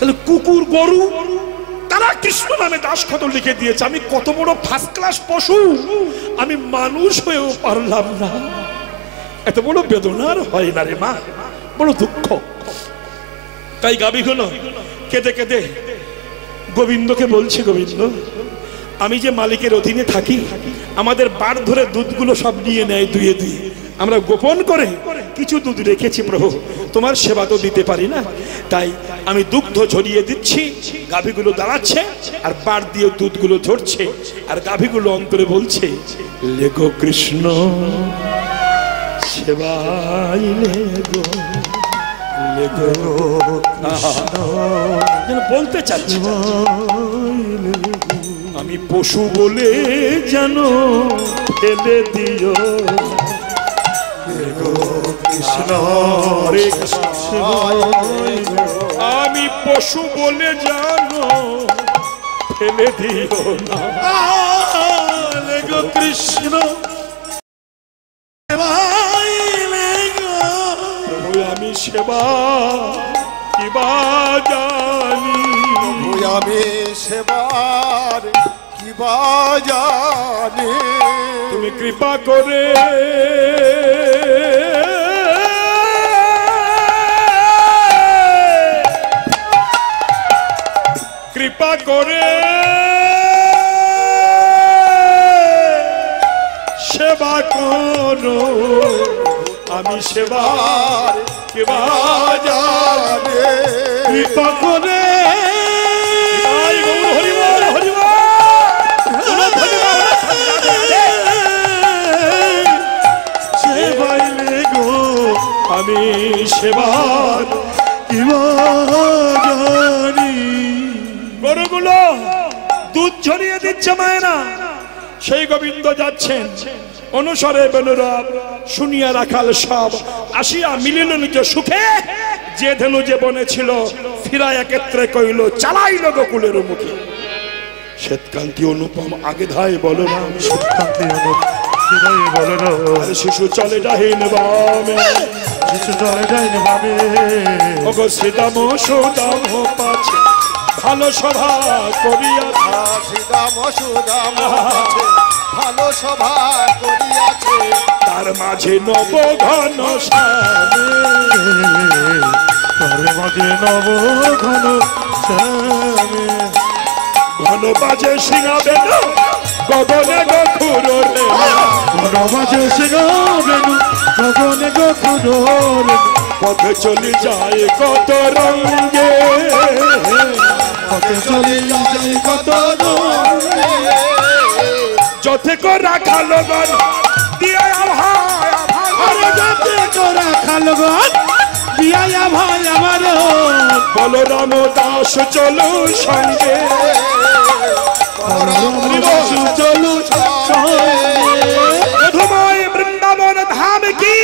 তাহলে কুকুর গরু তারা কৃষ্ণ নামে দাসখত লিখে দিয়েছে। আমি কত বড় ফার্স্ট ক্লাস পশু, আমি মানুষ হয়েও পারলাম না। এত বড় বেদনার হয় না রে মা, বড় দুঃখ। তাই গাভীগুলো কেঁদে কেঁদে গোবিন্দকে বলছি, গোবিন্দ আমি যে মালিকের অধীনে থাকি, আমাদের বার ধরে দুধগুলো সব নিয়ে নেয় দুয়ে দুয়ে, আমরা গোপন করে কিছু দুধ রেখেছি প্রভু, তোমার সেবা তো দিতে পারি না, তাই আমি দুগ্ধ ঝরিয়ে দিচ্ছি। গাভীগুলো দাঁড়াচ্ছে আর বার দিয়ে দুধগুলো ঝরছে, আর গাভীগুলো অন্তরে বলছে, লেগো কৃষ্ণ সেবাই লেগো, লেগো যেন বলতে চাচ্ছি, আমি পশু বলে যেন ফেলে দিও কৃষ্ণ, হরে কৃষ্ণ। আমি পশু বলে জানো ফেলে দিও না, লেগো কৃষ্ণ আমি সেবা কিবা জানি, আমি সেবার কিবা জানি, তুমি কৃপা করে কৃপা করে সেবা করো, আমি সেবার কিবা জানি, কৃপা করে আমি সেবার কিবা জানি। গরুগুলো দুধ ঝরিয়ে দিচ্ছে মায়েরা, সেই গোবিন্দ যাচ্ছেন অনুসরে বেনুরব শুনিয়া রাখাল সব আসিয়া মিলিল নিজ সুখে, যে ধেনু যে বনে ছিল ফিরাইয়া ক্ষেত্রে কইল চালাইল গোকুলের মুখে। শ্বেতকান্তি অনুপম আগে ধায় বলো না, শ্বেতকান্তি অনুপম বলো না, শিশু চলে ডাহিন বামে, শিশু চলে ডাহিন বামে, ওগো শ্রীদাম সুদাম পাছে ভালো সভা করিয়াছে, শ্রীদাম সুদাম ভালো সভা করিয়াছে, তার মাঝে নব ঘন শ্যামে, তার মাঝে নব ঘন শ্যামে, ঘন বাজে সিংহাবে না গগনে গখুর রে, ঘন বাজে সিংহাবে না গগনে গখুর রে, পথে চলে যায় কত রঙে, পথে চলে যায় কত রঙে, যথে কো রাখাল গণ দিয়া ভাই আরে যথে কো রাখাল গণ দিয়া ভাই আমার, বলরাম দাস চলো সঙ্গে, চলো মধুময় বৃন্দাবন ধাম কি।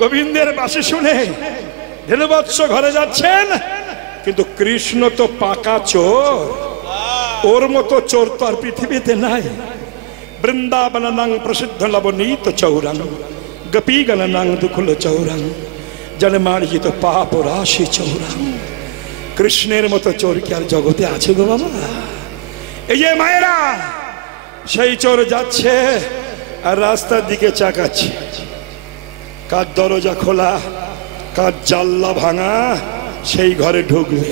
গোবিন্দের বাসি শুনে ধীরবৎস ঘরে যাচ্ছেন, কিন্তু কৃষ্ণ তো পাকা চোর, ওর মতো চোর তো আর পৃথিবীতে নাই। বৃন্দাবন নাং প্রসিদ্ধ লবনীত চৌরং গোপী গণনাং দুকুল চৌরং জনে মার্জিত পাপ রাশি চৌরং। কৃষ্ণের মতো চোর কি আর জগতে আছে গো বাবা? এই যে মায়েরা, সেই চোর যাচ্ছে আর রাস্তার দিকে চাকাচ্ছে, কার দরজা খোলা কার জানলা ভাঙা, সেই ঘরে ঢুকবে।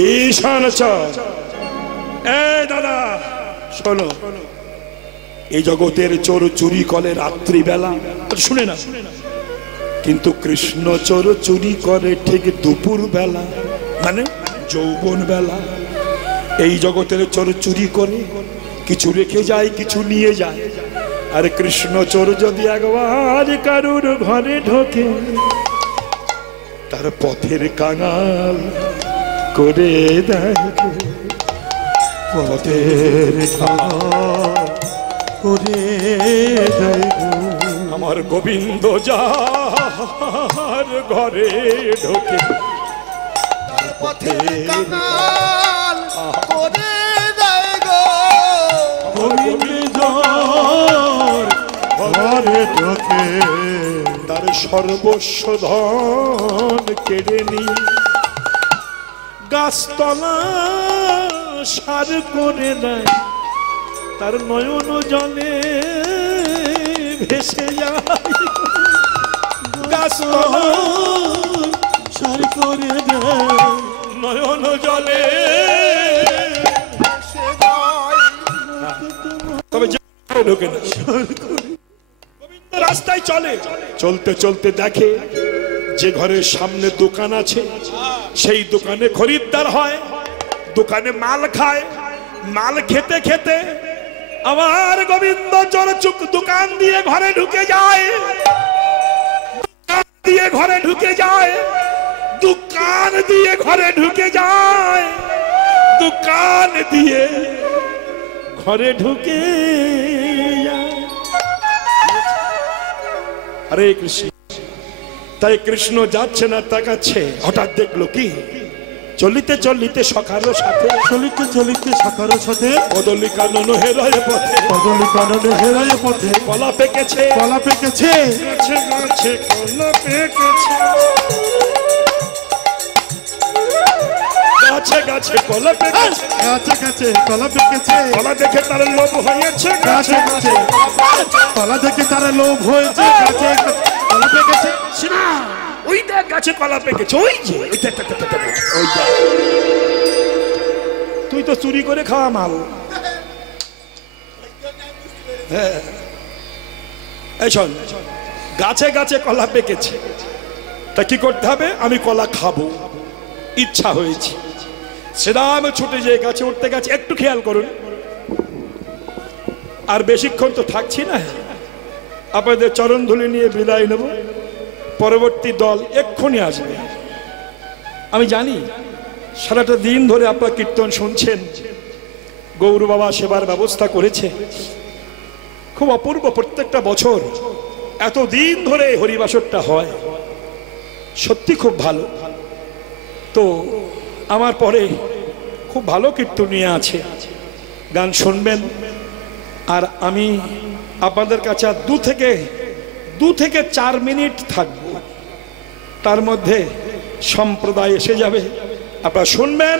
ঈশান চোর, এই দাদা শোনো, এই জগতের চোর চুরি করে রাত্রিবেলা, শুনে না, কিন্তু কৃষ্ণ চোর চুরি করে ঠিক দুপুর বেলা, মানে যৌবন বেলা। এই জগতের চোর চুরি করে কিছু রেখে যায় কিছু নিয়ে যায়, আর কৃষ্ণ চোর যদি একবার কারুর ঘরে ঢোকে, তার পথের কাঙাল করে দেয়, পথের কাঙাল করে দেয়। আমার গোবিন্দ যার ঘরে ঢোকে, পথের কাঙাল করে দেয় গো, গোবিন্দ ঘরে ঢোকে, তার সর্বস্ব ধন কেড়ে নিয়ে গাছতলা সার করে দেয়, তার নয়ন জলে ভেসে যায়। গাছতলা সার করে দেয়, নয়ন জলে তবে ঢোকে না। গোবিন্দ রাস্তায় চলে, চলতে চলতে দেখে যে ঘরের সামনে দোকান আছে সেই দোকানে খরিদ্দার হয়, দোকানে মাল খায়, মাল খেতে খেতে আবার গোবিন্দ চরচুক দোকান দিয়ে ঘরে ঢুকে যায়, দিয়ে ঘরে ঢুকে যায়, দোকান দিয়ে ঘরে ঢুকে যায়, দোকান দিয়ে ঘরে ঢুকে যায়। হরে কৃষ্ণ। তাই কৃষ্ণ যাচ্ছে না, তাকাচ্ছে, হঠাৎ দেখলো কি চলিতে চলিতে সখারো সাথে, চলিতে চলিতে সখারো সাথে, কদলি কানন হেরয়ে পথে, কদলি কাননে হেরায় পথে, কলা পেকেছে, কলা পেকেছে, গাছে গাছে কলা পেকেছে, গাছে গাছে কলা পেকেছে, গাছে গাছে কলা পেকেছে, কলা দেখে তার লোভ হয়েছে, গাছে গাছে কলা দেখে তার লোভ হয়েছে, গাছে কলা পেকেছে। না ওই দেখ গাছে কলা পেকেছে, ওই যে ওই দেখ। তুই তো চুরি করে খাওয়া মাল। হ্যাঁ এই শোন, গাছে গাছে কলা পেকেছে, তা কি করতে হবে? আমি কলা খাবো, ইচ্ছা হয়েছে। শ্রীরাম ছুটে যে গাছে উঠতে গেছে, একটু খেয়াল করুন, আর বেশিক্ষণ তো থাকছি না, আপনাদের চরণ ধুলি নিয়ে বিদায় নেব। পরবর্তী দল এক্ষুনি আসবে। আমি জানি সারাটা দিন ধরে আপনারা কীর্তন শুনছেন, গৌর বাবা সেবার ব্যবস্থা করেছে, খুব অপূর্ব। প্রত্যেকটা বছর এত দিন ধরে হরিবাসরটা হয়, সত্যি খুব ভালো। তো আমার পরে খুব ভালো কীর্তনীয় আছে, গান শুনবেন। আর আমি আপনাদের কাছে দু থেকে 4 মিনিট থাকবো, তার মধ্যে সম্প্রদায় এসে যাবে, আপনারা শুনবেন।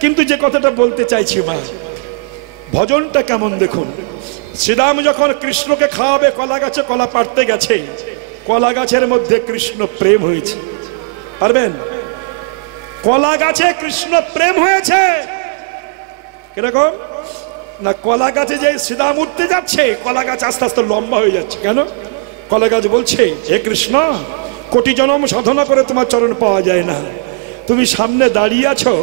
কিন্তু যে কথাটা বলতে চাইছি মা, ভজনটা কেমন দেখুন। শ্রীরাম যখন কৃষ্ণকে খাওয়াবে, কলা গাছে কলা পাড়তে গেছে, কলা গাছের মধ্যে কৃষ্ণ প্রেম হয়েছে। পারবেন? কলা গাছে কৃষ্ণ প্রেম হয়েছে কিরকম না, কলা গাছে যে শ্রীরাম উঠতে যাচ্ছে, কলা গাছ আস্তে আস্তে লম্বা হয়ে যাচ্ছে। কেন? কলা গাছ বলছে, হে কৃষ্ণ, কোটি জনম সাধনা করে তোমার চরণ পাওয়া যায় না, তুমি সামনে দাঁড়িয়ে আছো,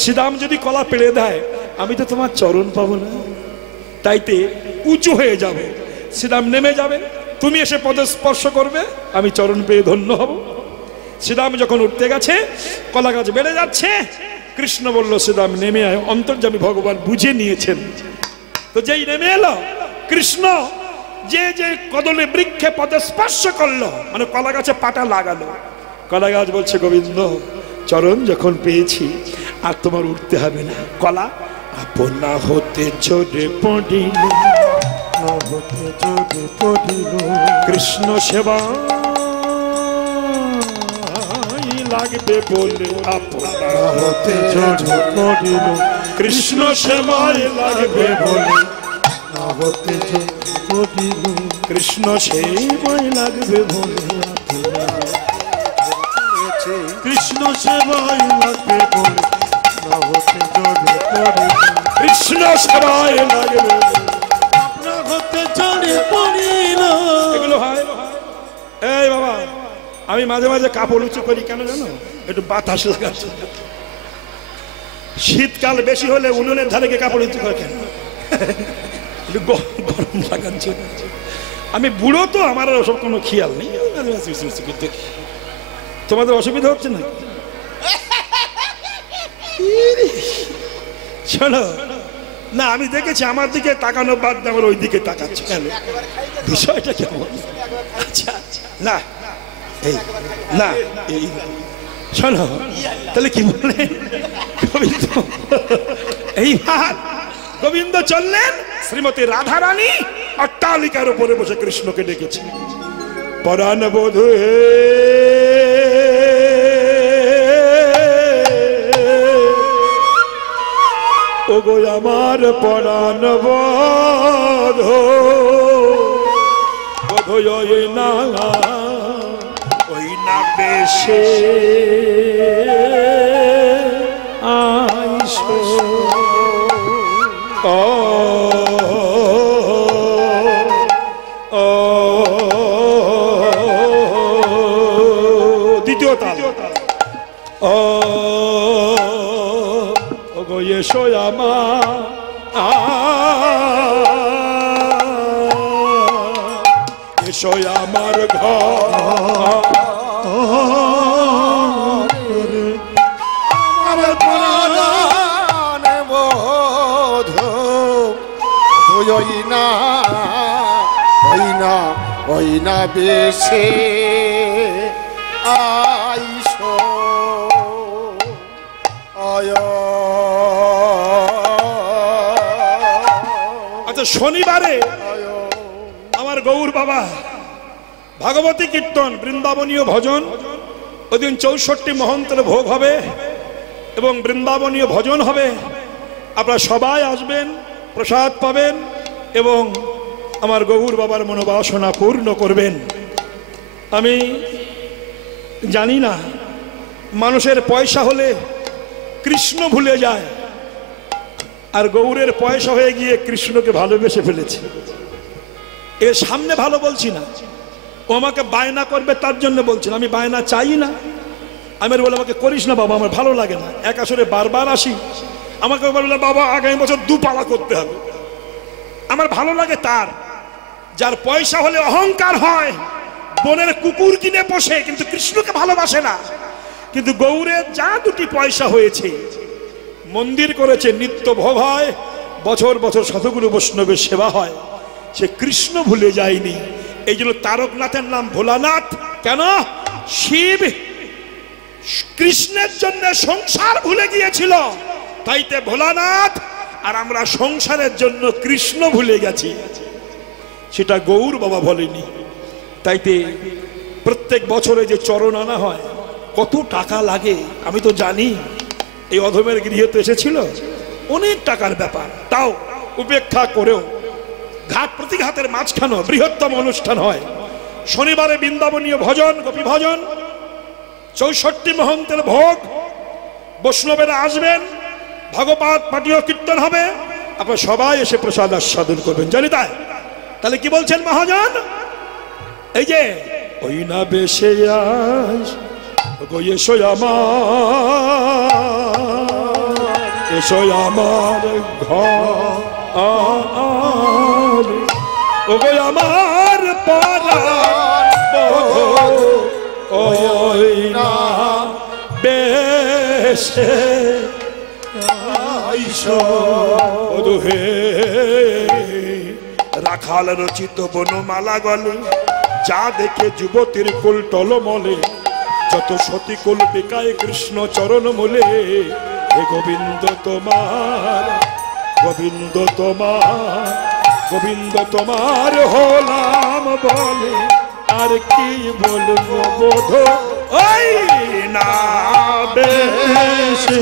শ্রীরাম যদি কলা পেড়ে দেয় আমি তো তোমার চরণ পাবো না, তাইতে উঁচু হয়ে যাবে, শ্রীরাম নেমে যাবে, তুমি এসে পদে স্পর্শ করবে, আমি চরণ পেয়ে ধন্য হব। শ্রীরাম যখন উঠতে গেছে, কলা গাছ বেড়ে যাচ্ছে, কৃষ্ণ বলল শ্রীরাম নেমে আয়, অন্তর্যামী ভগবান বুঝে নিয়েছেন। তো যেই নেমে এলো কৃষ্ণ, যে যে কদলে বৃক্ষে পদে স্পর্শ করলো, মানে কলা গাছে পাটা লাগালো, কলা গাছ বলছে, গোবিন্দ চরণ যখন পেয়েছি আর তোমার উঠতে হবে না। কলা আপনা হতে ঝরে পড়িল, হতে যদি পড়িল, কৃষ্ণ সেবা লাগবে বলে আপনা হতে যদি পড়িল, কৃষ্ণ সেবায় লাগবে বলে, হতে যদি পড়িল, কৃষ্ণ সেবায় লাগবে বলে, কৃষ্ণ সেবায় লাগবে বলে, হতে যদি পড়িল, কৃষ্ণ সেবায় লাগবে, আপনা হতে যদি পড়িল। এগুলো হয়। এই বাবা, আমি মাঝে মাঝে কাপড় উঁচু করি কেন জানো? একটু বাতাস লাগাচ্ছে। শীতকাল বেশি হলে উনুনের ধারে গিয়ে কাপড় উঁচু করে কেন? একটু গরম লাগাচ্ছে। আমি বুড়ো তো, আমার আর ওসব কোনো খেয়াল নেই। তোমাদের অসুবিধা হচ্ছে না? শোনো না, আমি দেখেছি আমার দিকে তাকানো বাদ দিয়ে আমার ওই দিকে তাকাচ্ছে কেন? বিষয়টা কেমন? আচ্ছা না, এই না, এই শোনো, তাহলে কি বলে গোবিন্দ, এইবার গোবিন্দ চললেন, শ্রীমতী রাধারানী অট্টালিকার উপরে বসে কৃষ্ণকে ডেকেছে। পরাণ বধূ হে ও গো আমার পরাণ বধূ বধূ ওই না বেশে আইসো দ্বিতীয় তাল ও গো এসো এসো আমার ঘর ওই না বেশে আইসো আচ্ছা শনিবারে আমার গৌর বাবা ভাগবতী কীর্তন বৃন্দাবনীয় ভজন ওদিন 64 মহন্তের ভোগ হবে এবং বৃন্দাবনীয় ভজন হবে। আপনারা সবাই আসবেন, প্রসাদ পাবেন এবং আমার গৌর বাবার মনোবাসনা পূর্ণ করবেন। আমি জানি না মানুষের পয়সা হলে কৃষ্ণ ভুলে যায়, আর গৌরের পয়সা হয়ে গিয়ে কৃষ্ণকে ভালোবেসে ফেলেছে। এর সামনে ভালো বলছি না, ও আমাকে বায়না করবে তার জন্য বলছি না, আমি বায়না চাই না। আমি বলে আমাকে করিস না বাবা, আমার ভালো লাগে না, এক আসরে বারবার আসি, আমাকে বললে বাবা আগামী বছর 2 পালা করতে হবে। আমার ভালো লাগে তার, যার পয়সা হলে অহংকার হয়, বনের কুকুর কিনে পোষে কিন্তু কৃষ্ণকে ভালোবাসে না। কিন্তু গৌরের যা 2টি পয়সা হয়েছে, মন্দির করেছে, নিত্য ভোগ হয়, বছর বছর শতগুরু বৈষ্ণবের সেবা হয়, সে কৃষ্ণ ভুলে যায়নি। এই জন্য তারকনাথের নাম ভোলানাথ। কেন? শিব কৃষ্ণের জন্য সংসার ভুলে গিয়েছিল, তাইতে ভোলানাথ, আর আমরা সংসারের জন্য কৃষ্ণ ভুলে গেছি, সেটা গৌর বাবা বলেনি। তাইতে প্রত্যেক বছরে যে চরণ আনা হয়, কত টাকা লাগে আমি তো জানি। এই অধমের গৃহে তো এসেছিল, অনেক টাকার ব্যাপার, তাও উপেক্ষা করেও ঘাট প্রতিঘাতের মাঝখানে বৃহত্তম অনুষ্ঠান হয়। শনিবারে বৃন্দাবনীয় ভজন, গোপী ভজন, 64 মহন্তের ভোগ, বৈষ্ণবেরা আসবেন, ভাগবত পাঠীয় কীর্তন হবে, আপনারা সবাই এসে প্রসাদ আস্বাদন করবেন, জানি তাই। তাহলে কি বলছেন মহাজন? এই যে ওই না বেশে এসো আমার, এসো আমার ঘর, ও গো আমার পরাণ ওই না বেশে আইসো হে। রাখাল রচিত বনমালা গলে, যা দেখে যুবতীর কুল টলমলে, যত সতীকুল বেকায় কৃষ্ণ চরণ মূলে। হে গোবিন্দ তোমার, গোবিন্দ তোমার, গোবিন্দ তোমার হলাম বলে, আর কি বলবো বোধ ওই না বেশে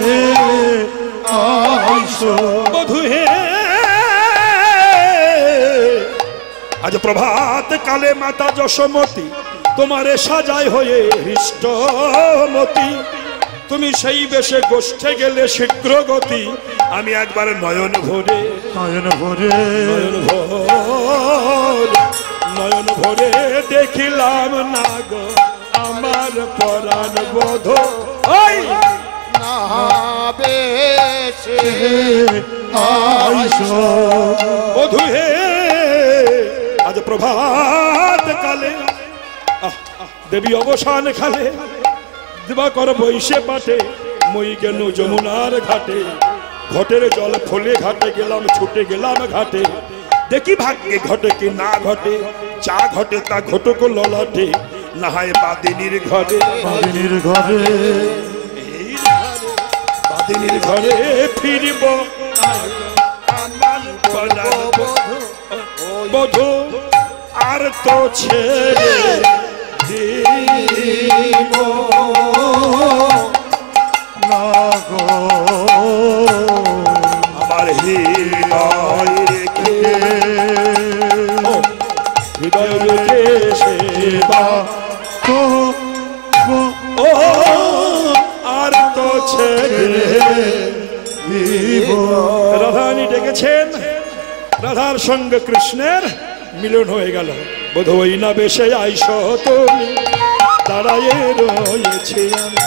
আইসো বধূ হে। আজ প্রভাত কালে মাতা যশোমতী তোমারে সাজায় হয়ে হৃষ্টমতী, তুমি সেই বেশে গোষ্ঠে গেলে শীঘ্র গতি। আমি একবার নয়ন ভরে, নয়ন ভরে, নয়ন ভরে, নয়ন ভরে দেখিলাম না গো আমার পরাণ বধূ ওই না বেশে আইসো বধূ হে। আজ প্রভাত কালে দেবী অবসান খালে, দিবাকর বৈশে পাটে, মই গেল যমুনার ঘাটে, ঘটের জল ফলে ঘাটে গেলাম, ছুটে গেলাম ঘাটে, দেখি ভাগ্যে ঘটে কি না ঘটে, যা ঘটে তা ঘটক ললাটে, নাহায় বাদিনীর ঘরে, বাদিনীর ঘরে, বাদিনীর ঘরে ফিরব বধূ, আর তো ছেড়ে রাধার সঙ্গে কৃষ্ণের মিলন হয়ে গেল। বোধহয় না বেশে আইস তুমি, দাঁড়ায়ে রয়েছি আমি।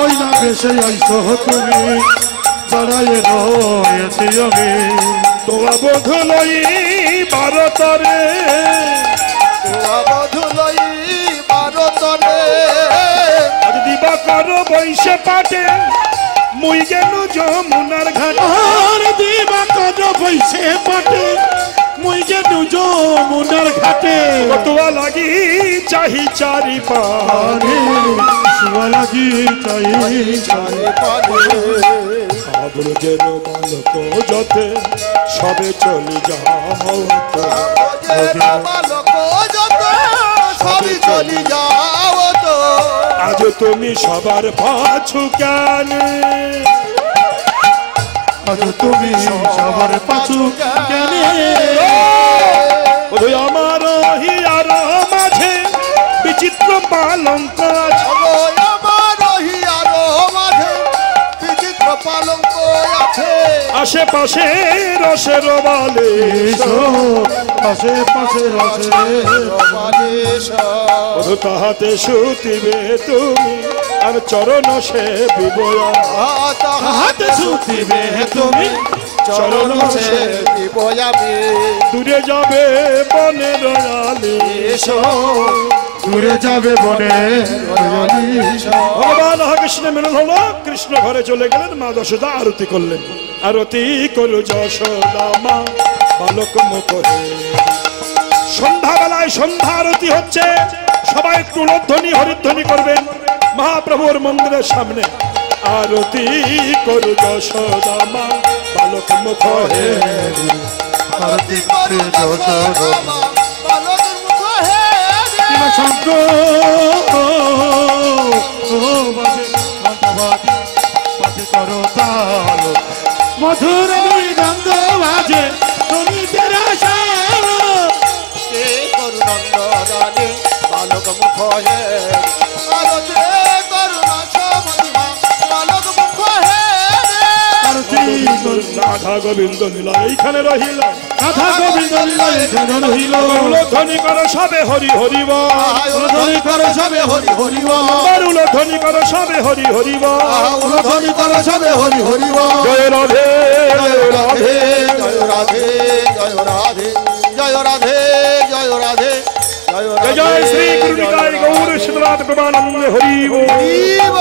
ওই না বেশে আইসো তুমি, দাঁড়ায়ে রয়েছি আমি। তোমা বোধ লই ভারতরে, বধুলই ভারতরে আজ দিবাকর বৈশে পাটে, মুই গেল যমুনার ঘাট। আর দিবাকর বৈশে পাটে, মুই গেলু যমুনার ঘাটে। তোমা লাগি চাহি চারি পানে, শুয়া লাগি চাই চারি পানে আবরজের বালক যতে, সবে চলে যাও তো। বালক যত সবই চলি যাও তো। আজ তুমি সবার পাছু কেন, আজ তুমি সবার পাছু কেন? ওই আমার হিয়ার মাঝে বিচিত্র পালঙ্ক আছে। আমার হিয়ার মাঝে বিচিত্র পালঙ্ক আছে। আশেপাশে রসের বালে, পাশে পাশে রসে তাহাতে শুতিবে তুমি, আর চরণ সে বিবয়া। হাতে শুতিবে তুমি, চরণ সে আমি দূরে যাবে বনে রয়ালে। দূরে যাবে বনে ভগবান কৃষ্ণ মিলন হলো, কৃষ্ণ ঘরে চলে গেলেন, মা যশোদা আরতি করলেন। আরতি করু যশোদা মা বালক মুখ হে। সন্ধ্যাবেলায় সন্ধ্যা আরতি হচ্ছে, সবাই একটু উলধ্বনি হরিধ্বনি করবেন মহাপ্রভুর মন্দিরের সামনে। আরতি করু যশোদা মা বালক মুখ হে। আরতি করে যশোদা বালকের মুখ হে মা শঙ্খ বাজে করো তাল, মধুর গন্ধ বাজে তুমি তেরা করুনন্দনে বালক মুখ হে। আরতি করুণা সমধিমা বালক মুখ হে। আরতি রাধা গোবিন্দ লীলা এইখানে রহিল, রাধা গোবিন্দ লীলা এখানে রহিল। উলধ্বনি করো সবে হরি হরি বল, উলধ্বনি করো সবে হরি হরি বল, উলধ্বনি করো সবে হরি হরি বল। উলধ্বনি করো সবে হরি হরি বল। জয় রাধে জয় রাধে জয় রাধে জয় রাধে জয় রাধে জয় রাধে জয় জয় রাধে জয় শ্রী গুরু নিতাই গৌর শ্রীনাথ প্রমানন্দে হরি বল।